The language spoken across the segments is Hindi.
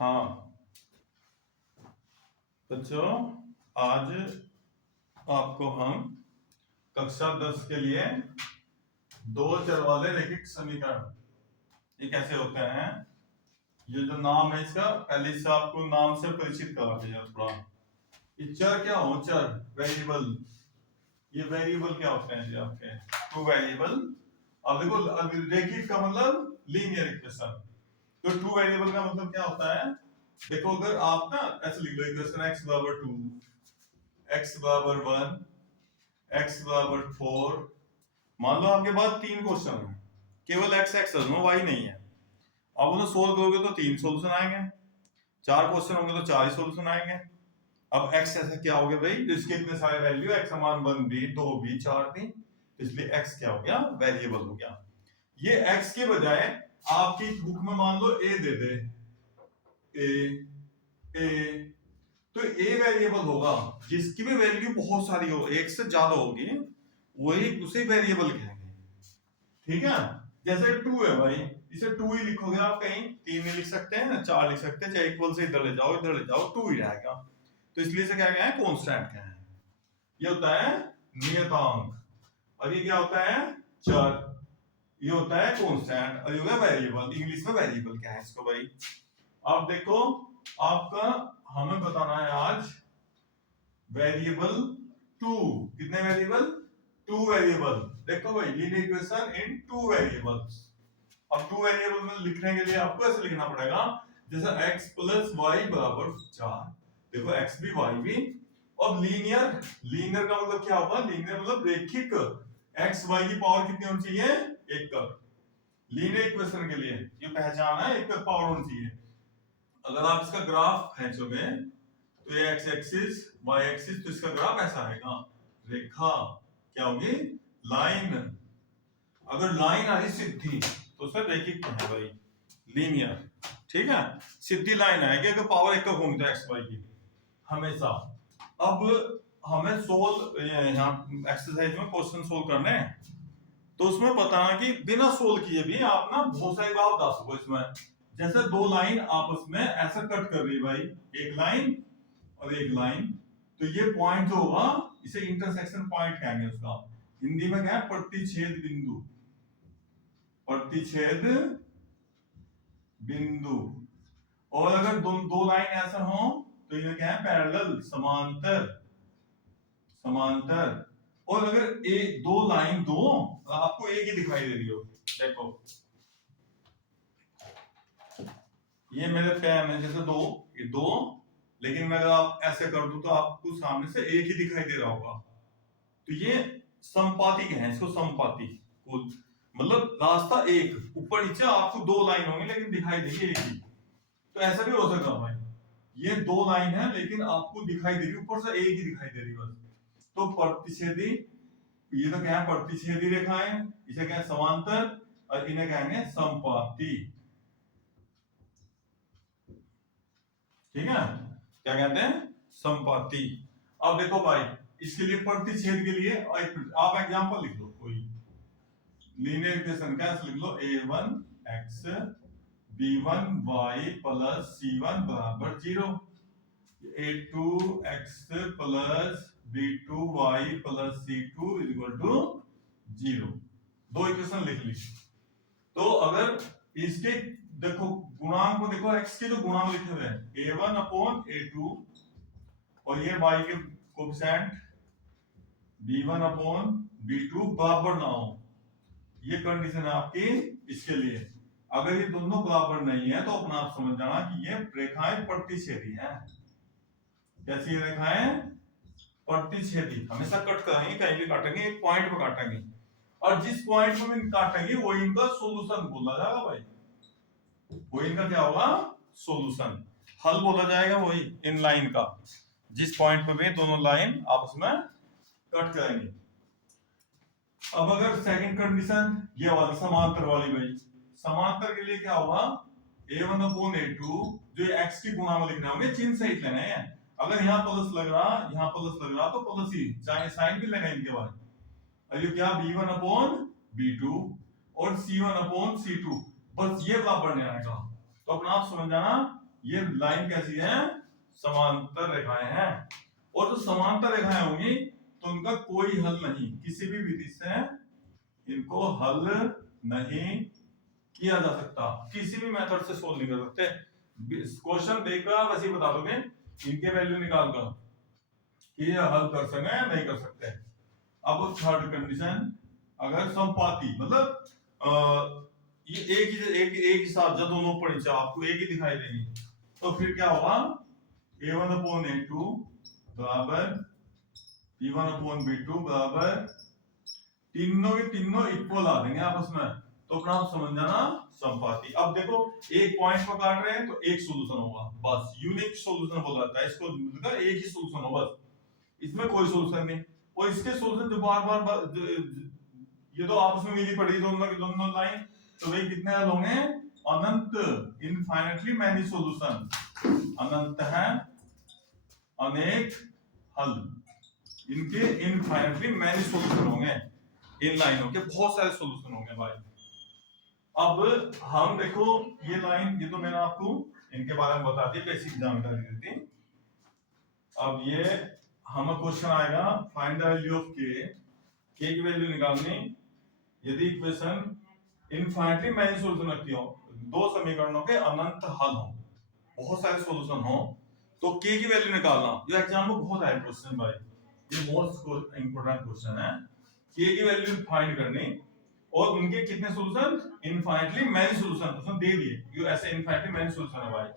हाँ बच्चों, आज आपको हम कक्षा 10 के लिए दो चर वाले रैखिक समीकरण ये कैसे होते हैं, ये जो नाम है इसका पहले से आपको नाम से परिचित करा दिया थोड़ा। ये चर क्या हो, चर वेरिएबल, ये वेरिएबल क्या होते हैं जी आपके टू वेरिएबल। अब देखो रैखिक का मतलब लीनियर इक्वेशन, तो टू वेरिएबल का मतलब क्या होता है। देखो अगर आप ना ऐसे लिख लो इक्वेशन x बराबर 2, x बराबर 1, x बराबर 4। मान लो आपके पास तीन क्वेश्चन है, केवल x x है, y नहीं है। आप उन्हें सोल्व करोगे तो तीन सॉल्यूशन आएंगे, चार क्वेश्चन होंगे तो चार ही सॉल्यूशन आएंगे। अब x ऐसा क्या हो गया भाई, जिसके इतने सारे वैल्यू x समान 1 भी 2 भी 4 भी, इसलिए x क्या हो गया, वेरिएबल हो गया। ये x के बजाय आपकी बुक में मान लो a दे दे, ए तो ए वेरिएबल होगा जिसकी भी वैल्यू बहुत सारी हो, एक से ज्यादा होगी, वही उसे वेरिएबल कहेंगे। ठीक है, जैसे 2 है भाई, इसे 2 ही लिखोगे आप, कहीं 3 नहीं लिख सकते हैं ना 4 लिख सकते हैं, चाहे इक्वल से इधर ले जाओ 2 ही रहेगा। तो इसलिए से क्या गया है, कांस्टेंट क्या है, ये होता है नियतांक, और ये क्या होता है, चर, ये होता है कांस्टेंट, और ये होगा वेरिएबल। इंग्लिश में वेरिएबल क्या है इसको भाई, आप देखो आपका हमें बताना है आज वेरिएबल 2। कितने वेरिएबल, 2 वेरिएबल। देखो भाई लीनियर इक्वेशन इन 2 वेरिएबल्स। अब 2 वेरिएबल में लिखने के लिए आपको ऐसे लिखना पड़ेगा जैसे x प्लस वाई बराबर 4। देखो x भी y भी। अब लीनियर, लीनियर का मतलब क्या होगा, लीनियर मतलब रैखिक, x y की पावर कितनी होनी चाहिए, 1। लीनियर इक्वेशन के लिए ये पहचान है, 1 पावर होनी चाहिए। अगर आप इसका ग्राफ खींचोगे तो ये x एक्सिस y एक्सिस, तो इसका ग्राफ ऐसा आएगा, रेखा क्या होगी, लाइन। अगर लाइन आ रही सीधी तो उसमें रैखिक है भाई, लीनियर। ठीक है, सीधी लाइन आएगी अगर पावर 1 होगी तो x y की हमेशा। अब हमें सोल्व यहाँ एक्सरसाइज में क्वेश्चन सोल्व करने हैं, तो उसमें बताना कि बिना सोल्व किए भी आप ना बहुत सारी बात बता सको इसमें। जैसे दो लाइन आपस में ऐसा कट कर रही है भाई, एक लाइन और एक लाइन, तो ये पॉइंट जो होगा इसे इंटरसेक्शन पॉइंट कहेंगे। उसका हिंदी में क्या है, प्रतिच्छेद बिंदु, प्रतिच्छेद बिंदु। और अगर दो लाइन ऐसा हो तो इन्हें क्या है, पैरेलल, समांतर, समांतर। और अगर एक दो लाइन दो आपको एक ही दिखाई दे रही हो, देखो ये मेरे पेन है जैसे दो, ये दो, लेकिन मैं अगर आप ऐसे कर दूं तो आपको सामने से एक ही दिखाई दे रहा होगा, तो ये समपाती है, इसको समपाती मतलब रास्ता एक, ऊपर नीचे आपको दो लाइन होंगी लेकिन दिखाई देगी एक ही। तो ऐसा भी हो सकता है भाई, ये दो लाइन है लेकिन आपको दिखाई दे रही ऊपर से एक ही दिखाई दे रही बस, तो प्रतिच्छेदी, ये तो क्या है, प्रतिच्छेदी रेखाएं, इसे क्या है, समांतर, और इन्हें कहेंगे समपाती। ठीक है, क्या कहते हैं, समपाती। अब देखो भाई इसके लिए प्रतिच्छेद के लिए आप एग्जांपल लिख लो कोई लीनियर इक्वेशन, कैसे लिख लो, a1x b1y प्लस c1 बराबर 0, a2x plus b2y plus c2 equal to 0। दो इक्वेशन लिख ली। तो अगर इसके देखो गुणांक को देखो, x के जो गुणांक लिखे हुए हैं a1 अपॉन a2, और ये y के कोएफिशिएंट b1 अपॉन b2 बराबर ना हो, ये कंडीशन है आपकी इसके लिए। अगर ये दोनों बराबर नहीं है तो अपना आप समझ जाना कि ये रेखाएं प्रतिच्छेदी हैं। कैसी रेखाएं, प्रतिच्छेदी, हमेशा कट करेंगे, कहीं भी काटेंगे, एक पॉइंट पे काटेंगे, और जिस पॉइंट पे भी काटेंगे वो इनका सॉल्यूशन बोला जाएगा भाई, वो इनका क्या होगा, सॉल्यूशन, हल बोला जाएगा वही इन लाइन का, जिस पॉइंट पे भी दोनों लाइन आपस में कट करेंगे। अब अगर सेकंड कंडीशन ये वाली समांतर वाली भाई, समांतर के लिए क्या होगा, a1 अपॉन a2, जो x की गुणा में लिखना होंगे, चिन्ह सहित लेना है। अगर यहाँ प्लस लग रहा, यहाँ प्लस लग रहा तो प्लस ही, चाहे साइन भी लेना इनके बाद। और ये क्या, b1 अपॉन b2 और c1 अपॉन c2, बस ये बराबर नहीं आएगा, तो अपना आप समझ जाना ये लाइन कैसी है, समांतर रेखाएं हैं, और जो समांतर रेखाएं होंगी तो उनका कोई हल नहीं, किसी भी विधि से इनको हल नहीं किया जा सकता, किसी भी मेथड से सोल्व नहीं कर सकते। क्वेश्चन देखकर बस ये बता दोगे इनके वैल्यू निकाल कर कि ये हल कर सकते हैं नहीं कर सकते। अब थर्ड कंडीशन, अगर समपाती मतलब ये एक ही साथ जब दोनों पड़ी चाहे आपको एक ही दिखाई देंगी, तो फिर क्या होगा, a1 अपॉन a2 बराबर b1 अपॉन b2 बराबर, तीनों के तीनों इक्वल आ देंगे आपस में, तो अपना आप समझ जाना समपाती। अब देखो एक पॉइंट को काट रहे हैं तो एक सॉल्यूशन होगा, बस यूनिक सॉल्यूशन बोला जाता है इसको, मतलब एक ही सॉल्यूशन होगा बस, इसमें कोई सॉल्यूशन नहीं। और इसके सॉल्यूशन जो बार बार ये तो आपस में मिली पड़ी दोनों की दोनों लाइन, तो वे कितने हल होंगे, अनंत, इनफाइनाइटली मैनी सॉल्यूशन, अनंत है अनेक हल, इनके इनफाइनाइटली मैनी सॉल्यूशन होंगे, इन लाइनों के बहुत सारे सॉल्यूशन होंगे भाई। अब हम देखो ये लाइन, ये तो मैंने आपको इनके बारे में बता दी, बेसिक जानकारी दी थी। अब ये हमें क्वेश्चन आएगा फाइंड द वैल्यू ऑफ के की वैल्यू निकालनी, यदि इक्वेशन इनफाइनाइटली मैनी सॉल्यूशन रखती हो, दो समीकरणों के अनंत हल हो, बहुत सारे सॉल्यूशन हो, तो के की वैल्यू निकालना, ये एग्जाम में बहुत आया क्वेश्चन भाई, ये मोस्ट इंपोर्टेंट क्वेश्चन है, के की वैल्यू फाइंड करनी और उनके कितने सॉल्यूशन, इनफाइनाइटली मैनी सॉल्यूशन, उसने दे दिए ये ऐसे इनफाइनाइटली मैनी सॉल्यूशन है भाई।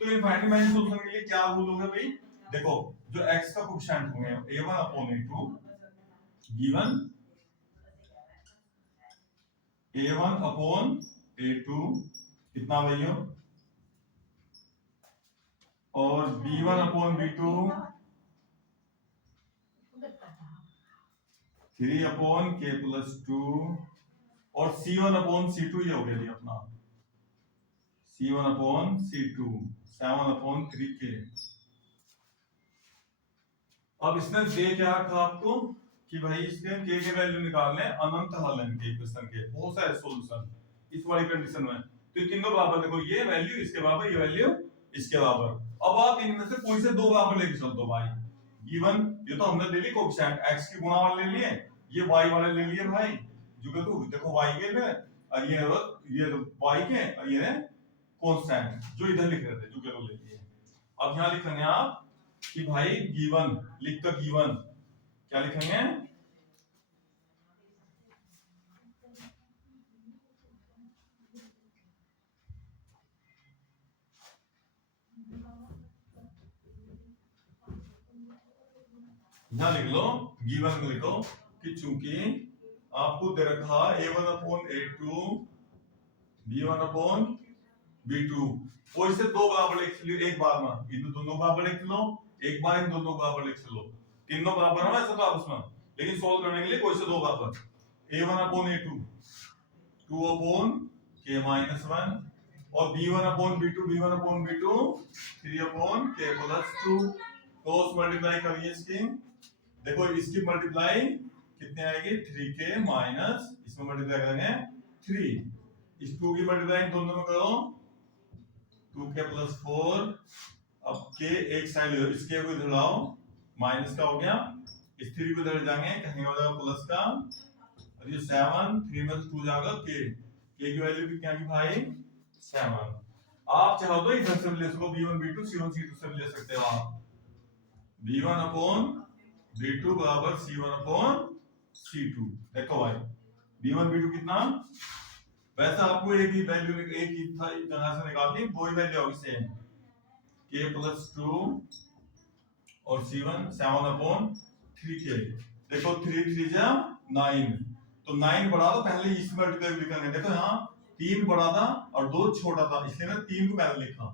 तो इनफाइनाइटली मैनी सॉल्यूशन के लिए क्या रूल होगा भाई, देखो जो x का कोएफिशिएंट होंगे a1 upon a2 given a1 upon a2 कितना भैया, और b1 upon b2 3 upon k plus 2, और c1 अपॉन c2 ये हो गया अपना c1 upon c2 7 upon 3k। अब इसने दे क्या रखा आपको कि भाई इसके k के वैल्यू निकालने, अनंत हल है इनके इक्वेशन के, बहुत सारे सॉल्यूशन इस वाली कंडीशन में, तो तीनों बराबर, देखो ये वैल्यू इसके बराबर, ये वैल्यू इसके बराबर। अब आप इनमें से कोई से दो बराबर लेके चल दो भाई, गिवन ये तो हमने ले ली कोएफिशिएंट, x की गुणा वाले ले लिए, ये y वाले ले लिए भाई, जो कि तो देखो y के थे और ये y के, और ये कांस्टेंट जो इधर लिख रहे थे जो के ले लिए। अब यहां लिखेंगे आप कि भाई गिवन, लिख कर गिवन क्या लिखेंगे, यहां लिख लो गिवन को लिखो कि चूंकि आपको दे रखा a1 upon a2 b1 upon b2, कोई से दो बराबर लिख लो एक बार में, इन दोनों बराबर लिख लो एक बार, इन दोनों बराबर लिख लो, तीनों बराबर है वैसे तो आपस में, लेकिन सॉल्व करने के लिए कोई से दो बराबर, a1 upon a2 2 upon k minus 1, और b1 upon b2 3 upon k plus 2, cross multiply करिए इसकी, देखो इसकी मल्टीप्लाई कितने आएगी 3k माइनस, इसमें मल्टीप्लाई करेंगे 3, इस 2 की मल्टीप्लाई दोनों में करो 2k प्लस 4, अब k एक साइड ले, इसके को इधर लाओ, माइनस का हो गया, इस 3 को इधर जाएंगे कहीं हो जाएगा प्लस का, और ये 7 3 में 2 जाएगा k की वैल्यू कितनी आ गई भाई 7। आप चाहो तो इधर से ले सको b1 b2 c1 c2 से ले सकते हो आप, b1 अपॉन b2 बराबर c1 अपॉन c2, देखो भाई b1 b2 कितना, वैसे आपको एक ही वैल्यू एक ही जगह से निकालनी, वो ही वैल्यू होगी सेम, k प्लस 2 और c1 7 अपॉन 3k, देखो 3 3 जा 9, तो 9 बड़ा था पहले इस मल्टीप्लाई लिखेंगे, देखो यहाँ 3 बड़ा था और 2 छोटा था, इसलिए ना 3 को पहले लिखा,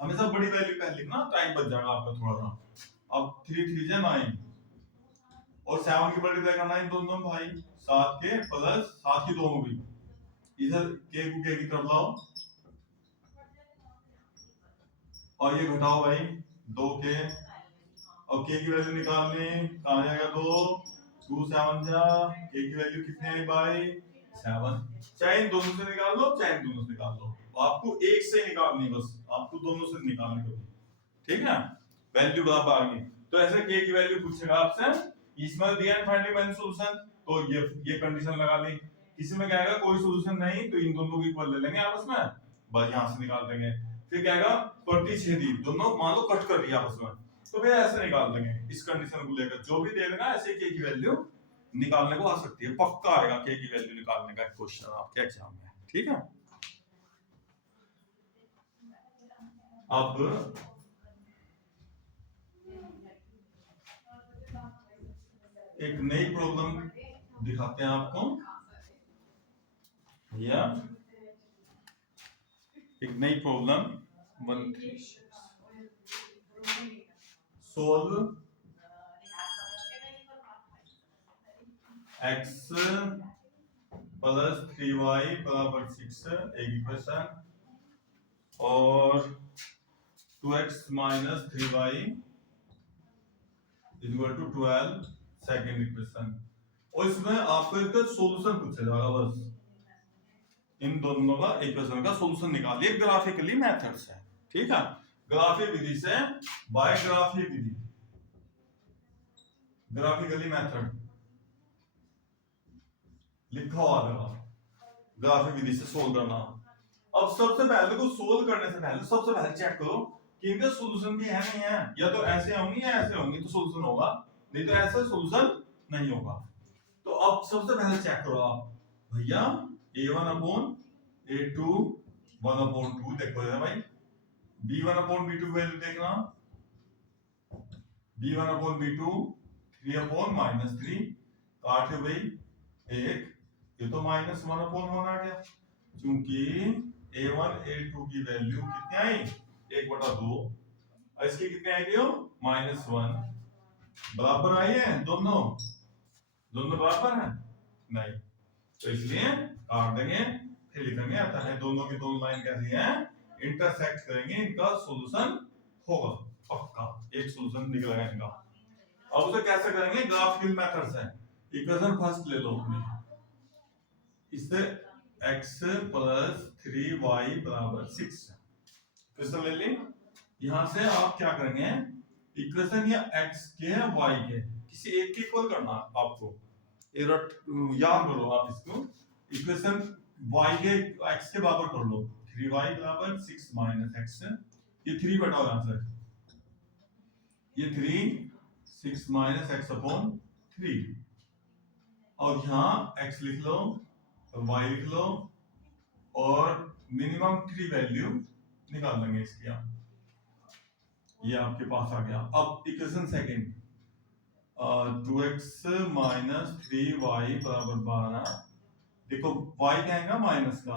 हमेशा बड़ी वैल्यू पहले लिखना, टाइम बच जाएगा आपका थोड़ा सा। अब 3 3 जा 9 और 7 की मल्टीप्लाई करना इन दोनों में भाई, 7 के प्लस 7 की दोनों भी, इधर k को k की तरफ लाओ और ये घटाओ भाई 2k, और k की वैल्यू निकालनी, कहां जाएगा 2 7 जा, k की वैल्यू कितनी आई भाई 7, चाहे इन दोनों से निकाल लो चाहे इन दोनों से निकाल लो, आपको एक से निकालनी, बस आपको दोनों से निकालनी कभी, ठीक है। वैल्यू बराबर आ गई, तो ऐसे के की वैल्यू पूछेगा आपसे, इसमें दिया फाइंड द सॉल्यूशन, तो ये कंडीशन लगा ली। किसी में कहेगा कोई सॉल्यूशन नहीं, तो इन दोनों को इक्वल ले लेंगे आपस में, बस यहां से निकाल देंगे। फिर कहेगा प्रतिच्छेदी, दोनों मान लो कट कर दिया आपस में, तो फिर ऐसे निकाल देंगे। इस कंडीशन को लेकर जो भी दे देगा ऐसे के की वैल्यू निकालने को आ सकती है, पक्का आएगा के की वैल्यू निकालने का क्वेश्चन आपके एग्जाम में, ठीक है। अब एक नई प्रॉब्लम दिखाते हैं आपको, या एक नई problem 136 solve x plus 3y बराबर 6 एक इक्वेशन, और 2x minus 3y equal to 12 second equation. और इसमें आपको इसका सॉल्यूशन पूछा जाएगा, बस इन दोनों का इक्वेशन का सॉल्यूशन निकालिए ग्राफिकली मेथड से, ठीक है। ग्राफिक विधि से, बाय ग्राफिक विधि, ग्राफिकली मेथड लिखा हुआ है, ग्राफिक विधि से सोल्व करना। अब सबसे पहले को सोल्व करने से पहले सबसे पहले चेक करो कि इनका सॉल्यूशन भी है नहीं है, या तो ऐसे होंगे या ऐसे होंगे तो सॉल्यूशन होगा, नहीं तो ऐसा सॉल्यूशन नहीं होगा। तो अब सबसे पहले चेक करो आप भैया, a1 अपॉन a2 1 अपॉन 2 देखो है भाई, b1 अपॉन b2 वैल्यू देखना, b1 अपॉन b2 3 अपॉन -3 काट है भाई एक, ये तो -1 अपॉन 1 आ गया, क्योंकि a1 a2 की वैल्यू कितनी आई 1/2, और इसकी कितनी आएगी -1, बराबर आई है, दोनों बराबर है नहीं, तो इसलिए काट देंगे, फिर लिखेंगे आता है दोनों की दोनों लाइन कैसी है, इंटरसेक्ट करेंगे, इनका सॉल्यूशन होगा पक्का, एक सॉल्यूशन निकलेगा इनका। अब उसे कैसे करेंगे, ग्राफिकल मेथड से। इक्वेशन फर्स्ट ले लो अपनी, इससे x प्लस 3y बराबर 6 इक्वेशन ले ली। यहां से आप क्या करेंगे, इक्वेशन या x के या y के किसी एक के इक्वल करना आपको, याद करो आप इसको, इक्वेशन y के x के बराबर कर लो, 3y बराबर 6 माइनस x, ये 3 बटाओ यहां से, ये 3 6 माइनस x अपॉन 3, और यहाँ x लिख लो और y लिख लो, और मिनिमम 3 वैल्यू निकाल लेंगे इसकी आप, ये आपके पास आ गया। अब equation second, 2x minus 3y बराबर 12, देखो y क्या आएगा माइनस का,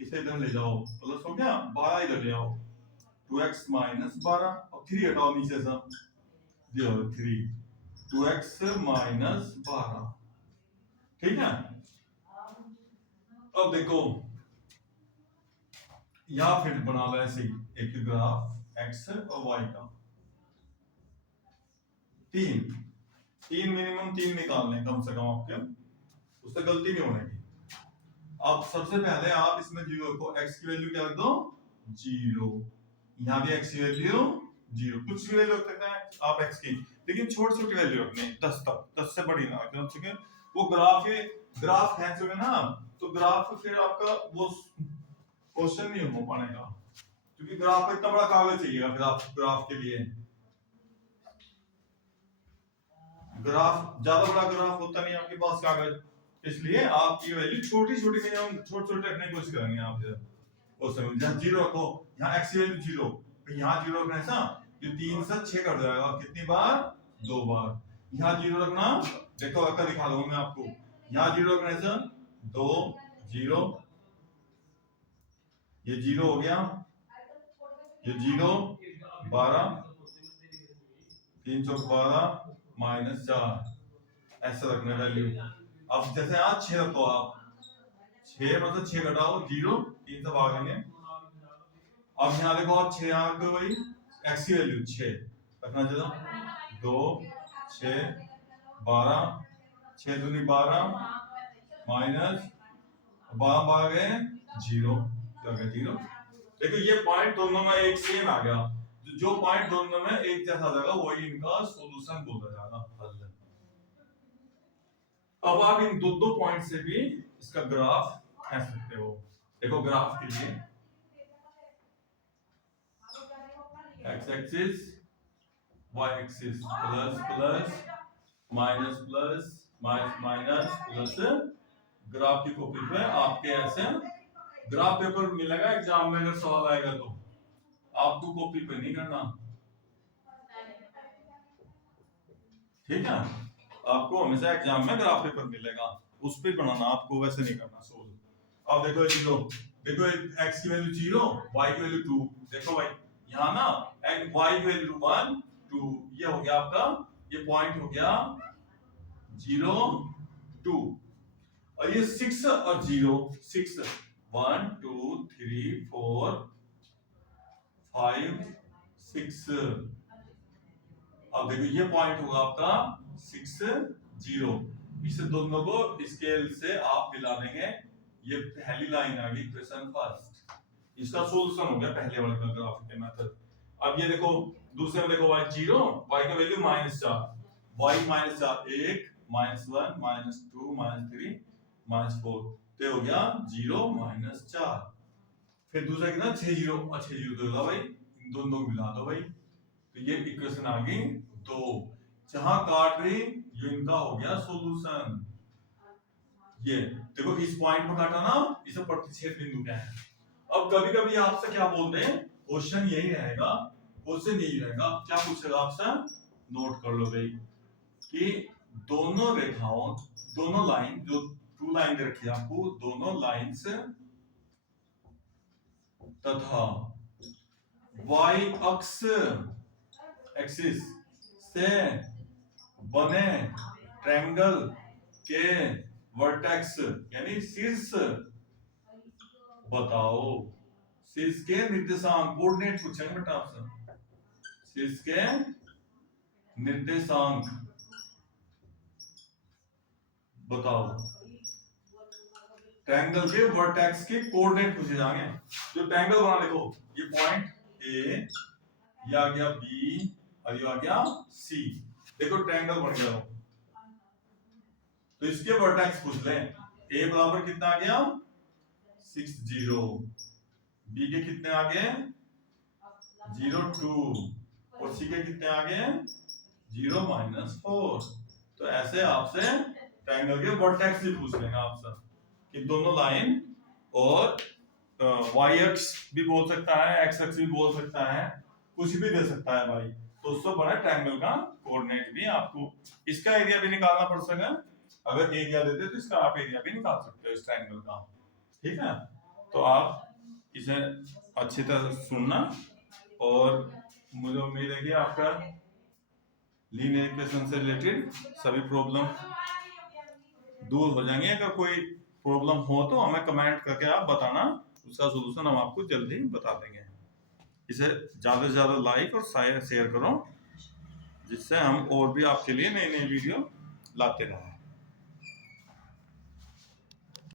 इसे इधर ले जाओ, प्लस हो गया, 12 इधर ले आओ, 2x माइनस 12, अब 3 हटाओ नीचे से, 3 2x माइनस 12, ठीक है। अब देखो या फिर बना लो ऐसे एक ग्राफ x और y का, तीन मिनिमम 3 निकालने कम से कम आपके, उससे गलती नहीं होने की। अब सबसे पहले आप इसमें 0 को x की वैल्यू क्या रख दो 0, यहाँ भी x की वैल्यू 0, कुछ भी वैल्यू रख सकते हैं आप x की, लेकिन छोटी छोटी वैल्यू रखनी 10 तक, 10 से बड़ी ना रखें, ठीक है। वो ग्राफ खींचोगे ना, तो ग्राफ फिर आपका वो क्वेश्चन नहीं हो पाएगा, क्योंकि ग्राफ इतना बड़ा कागज चाहिएगा फिर आप ग्राफ के लिए, ग्राफ ज्यादा बड़ा ग्राफ होता नहीं आपके पास कागज, इसलिए आप ये वैल्यू छोटी छोटी में हम छोटे छोटे रखने की कोशिश करेंगे। आप क्वेश्चन जहां 0 रखो, यहाँ x की वैल्यू 0, तो यहाँ 0 रखने से ये 3 से 6 कर जाएगा, कितनी बार 2 बार, यहाँ 0 रखना, देखो अक्का दिखा दूंगा मैं आपको, यहाँ 0 रखने से 2 0, ये 0 हो गया, ये 0 12, 3 चौक 12 माइनस 4, ऐसे रखना वैल्यू। अब जैसे यहाँ 6 रखो आप, 6 मतलब 6 घटाओ 0, 3 से भागेंगे, अब यहाँ देखो आप 6 यहाँ रखो भाई, x की वैल्यू 6 रखना चाहिए, 2 6 12, 6 दूनी 12 माइनस 12 भागे 0, क्या हो गया 0, देखो ये पॉइंट दोनों में एक सेम आ गया, जो पॉइंट दोनों में एक जैसा जाएगा वही इनका सॉल्यूशन बोला जाएगा, हल। अब आप इन दो दो पॉइंट से भी इसका ग्राफ खींच सकते हो। देखो ग्राफ के लिए X axis Y axis plus plus minus plus minus minus plus, graph की कॉपी पे आपके ऐसे ग्राफ पेपर मिलेगा एग्जाम में, अगर सवाल आएगा तो आपको कॉपी पे नहीं करना, ठीक है। आपको हमेशा एग्जाम में ग्राफ पेपर मिलेगा, उस पे बनाना, आपको वैसे नहीं करना सोल्व। अब देखो ये लो, देखो x की वैल्यू 0, y की वैल्यू 2, देखो भाई यहाँ ना y की वैल्यू 1 2, ये हो गया आपका, ये पॉइंट हो गया 0 2, और ये 6 और 0 6 1 2 3 4 5 6, अब देखो ये पॉइंट होगा आपका 6 0, इसे दोनों को स्केल से आप मिला देंगे, ये पहली लाइन आ गई क्वेश्चन फर्स्ट, इसका सॉल्यूशन हो गया पहले वाले का ग्राफ के मेथड। अब ये देखो दूसरे में देखो y 0, y का वैल्यू -4, y -4 1 -1 -2 -3 -4, तो हो गया 0 -4। फिर दूसरा कितना 6 0, और 6 0 तो होगा भाई, इन दोनों को मिला दो भाई, तो ये इक्वेशन आ गई 2, जहां काट रही ये इनका हो गया सॉल्यूशन। ये देखो इस पॉइंट पर काटा ना, इसे प्रतिच्छेद बिंदु कहते हैं। अब कभी कभी आपसे क्या बोलते हैं, क्वेश्चन यही रहेगा, क्वेश्चन यही रहेगा, क्या पूछेगा आपसे, नोट कर लो भाई कि दोनों रेखाओं, दोनों लाइन, जो टू लाइन दे रखी है आपको, दोनों लाइंस तथा y अक्ष एक्सिस से बने ट्रायंगल के वर्टेक्स यानी शीर्ष बताओ, शीर्ष के निर्देशांक, कोऑर्डिनेट पूछेंगे बेटा आपसे, शीर्ष के निर्देशांक बताओ, ट्रायंगल के वर्टेक्स के कोऑर्डिनेट पूछे जाएंगे। जो ट्रायंगल बना, देखो ये पॉइंट ए, ये आ गया बी, और ये आ गया सी, देखो ट्रायंगल बन गया, तो इसके वर्टेक्स पूछ लें, ए बराबर कितना आ गया 6 0, बी के कितने आ गए 0 2, और सी के कितने आ गए 0 -4। तो ऐसे आपसे ट्रायंगल के वर्टेक्स भी पूछ लेंगे आपसे, कि दोनों लाइन, और y अक्ष भी बोल सकता है, x अक्ष भी बोल सकता है, कुछ भी दे सकता है भाई, तो उससे बड़ा ट्रायंगल का कोऑर्डिनेट भी आपको, इसका एरिया भी निकालना पड़ सकेगा, अगर एरिया देते तो इसका आप एरिया भी निकाल सकते हो इस ट्रायंगल का, ठीक है। तो आप इसे अच्छी तरह सुनना, और मुझे उम्मीद है कि आपका लीनियर इक्वेशन से रिलेटेड सभी प्रॉब्लम दूर हो जाएंगे। अगर कोई प्रॉब्लम हो तो हमें कमेंट करके आप बताना, उसका सॉल्यूशन हम आपको जल्दी बता देंगे। इसे ज़्यादा से ज़्यादा लाइक और शेयर करो, जिससे हम और भी आपके लिए नई नई वीडियो लाते रहें।